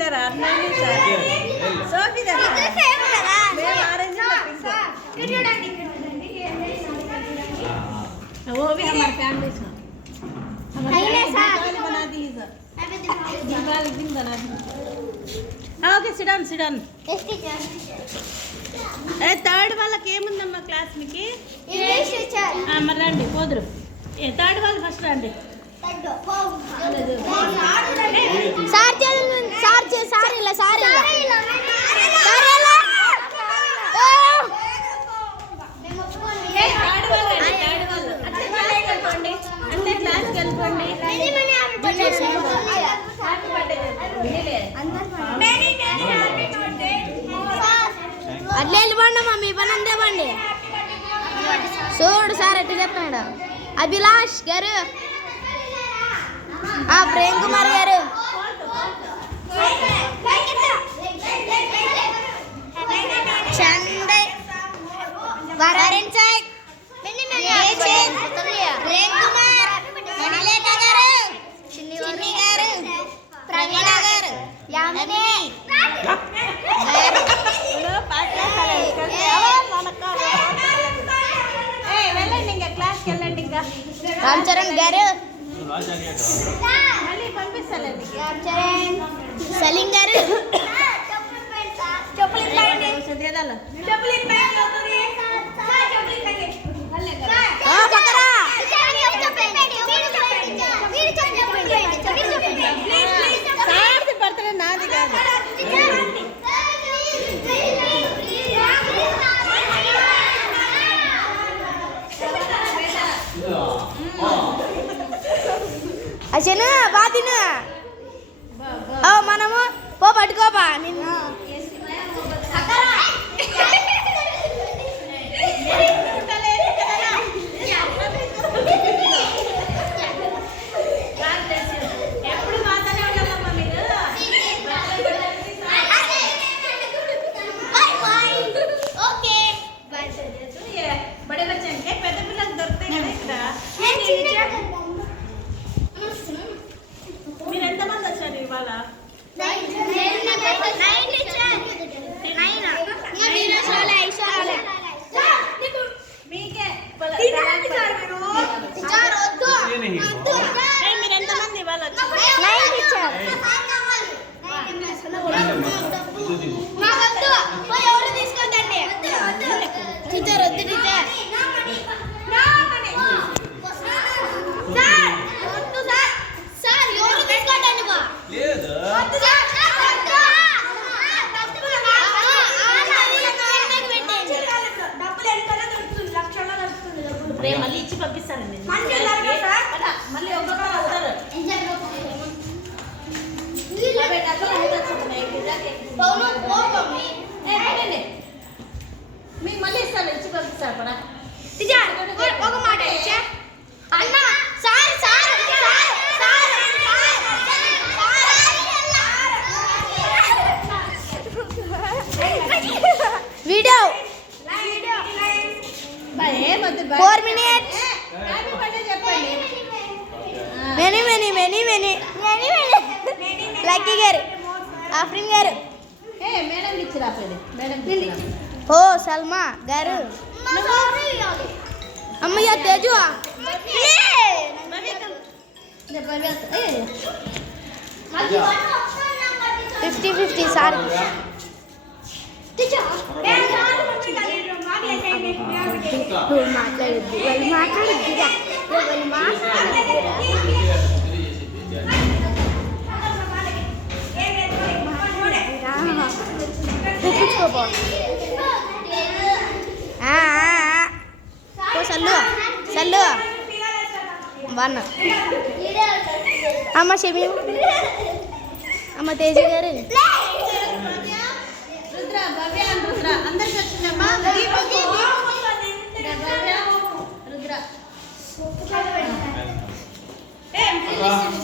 sir అర్ణాని sir Sophie sir మేము orange वो भी हमारे फैमिली से बना दी सर दिवाली दिन बना दी ओके सिट डाउन अरे थर्ड వాళ్ళకి ఏముందమ్మా క్లాస్ మీకు ఇంగ్లీష్ టీచర్ మరి రండి పోదురు థర్డ్ వాళ్ళు ఫస్ట్ రండి సార్ ఇలా అంటే క్లాస్కి వెళ్ళిపోండి అట్లా వెళ్ళిపోండి అమ్మా మీ పని అంతే పండి చూడు సార్ ఎట్లా చెప్తున్నాడు అభిలాష్ గారు ప్రేమ్ కుమార్ గారు చందయ్ వరుణ్ సార్ ప్రేమ్ కుమార్ మనలేట గారు చిన్ని గారు ప్రవీణ గారు యామిని వెళ్ళండి ఇంకా క్లాస్కి వెళ్ళండి ఇంకా రామ్ చరణ్ గారు మళ్ళీ పంపిస్తానండి రామ్ చరణ్ సలీం గారు బర్త్డే నాది కాదు అసలు బాతిను మనము పో పట్టుకోపా నిన్ను మీరు ఎంతమంది వచ్చారు ఇవాళ మీకే మీరు ఎంతమంది ఇవాళ తీసుకోండి టీచర్ వద్దు టీచర్ మళ్ళీ ఇచ్చి పంపిస్తానండి మళ్ళీ ఒక్కొక్కరు వస్తారు మీకు మళ్ళీ ఇస్తాను ఇచ్చి పంపిస్తారు పడా ఒక మాట అన్న వీడియో 4 minutes చెప్పండి మెనీ లక్కీ గారు ఆఫ్రిన్ గారు మేడం ఇచ్చిరాపండి మేడం ఓ సల్మా గారు అమ్మయ్య తేజు 50-50 సార్ మాట్లాడుద్ది వాళ్ళు మాట్లాడుద్దిరా సల్లు వన్ అమ్మ షమీ అమ్మ తేజ గారు రుద్ర భవ్య రుద్ర అందరికి వచ్చిందమ్మా రుద్ర